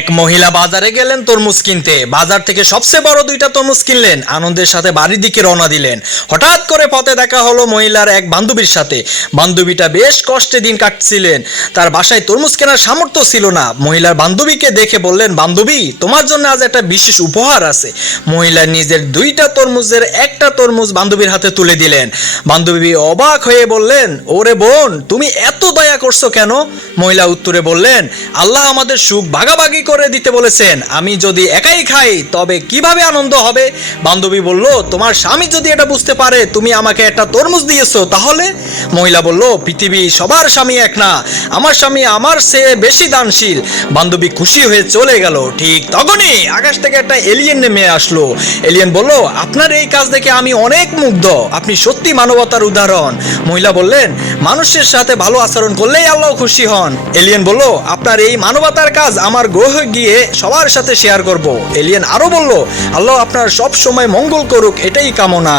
এক মহিলা বাজারে গেলেন তরমুজ কিনতে। বাজার থেকে সবচেয়ে বড় দুইটা তরমুজ কিনলেন, আনন্দের সাথে বাড়ির দিকে রওনা দিলেন। হঠাৎ করে পথে দেখা হলো মহিলার এক বান্ধবীর সাথে। বান্ধবীটা বেশ কষ্টে দিন কাটছিলেন, তার বাসায় তরমুজ কেনার সামর্থ্য ছিল না। মহিলার বান্ধবীকে দেখে বললেন, বান্ধবী, তোমার জন্য আজ একটা বিশেষ উপহার আছে। মহিলা নিজের দুইটা তরমুজের একটা তরমুজ বান্ধবীর হাতে তুলে দিলেন। বান্ধবী অবাক হয়ে বললেন, ওরে বোন, তুমি এত দয়া করছো কেন? মহিলা উত্তরে বললেন, আল্লাহ আমাদের সুখ ভাগাভাগি করে দিতে বলেছেন, আমি যদি একাই খাই তবে কিভাবে আনন্দ হবে? বান্ধবী বলল, তোমার স্বামী যদি এটা বুঝতে পারে তুমি আমাকে একটা তরমুজ দিয়েছো তাহলে? মহিলা বলল, পৃথিবী সবার স্বামী এক না, আমার স্বামী আমার চেয়ে বেশি দানশীল। বান্ধবী খুশি হয়ে চলে গেল। ঠিক তখনই আকাশ থেকে একটা এলিয়েন নেমে আসলো। এলিয়েন বলল, আপনার এই কাজ দেখে আমি অনেক মুগ্ধ, আপনি সত্যি মানবতার উদাহরণ। মহিলা বললেন, মানুষের সাথে ভালো আচরণ করলেই আল্লাহ খুশি হন। এলিয়েন বলল, আপনার এই মানবতার কাজ আমার গ্রহে গিয়ে সবার সাথে শেয়ার করব। এলিয়েন আরো বলল, আল্লাহ আপনার সব সময় মঙ্গল করুক, এটাই কামনা।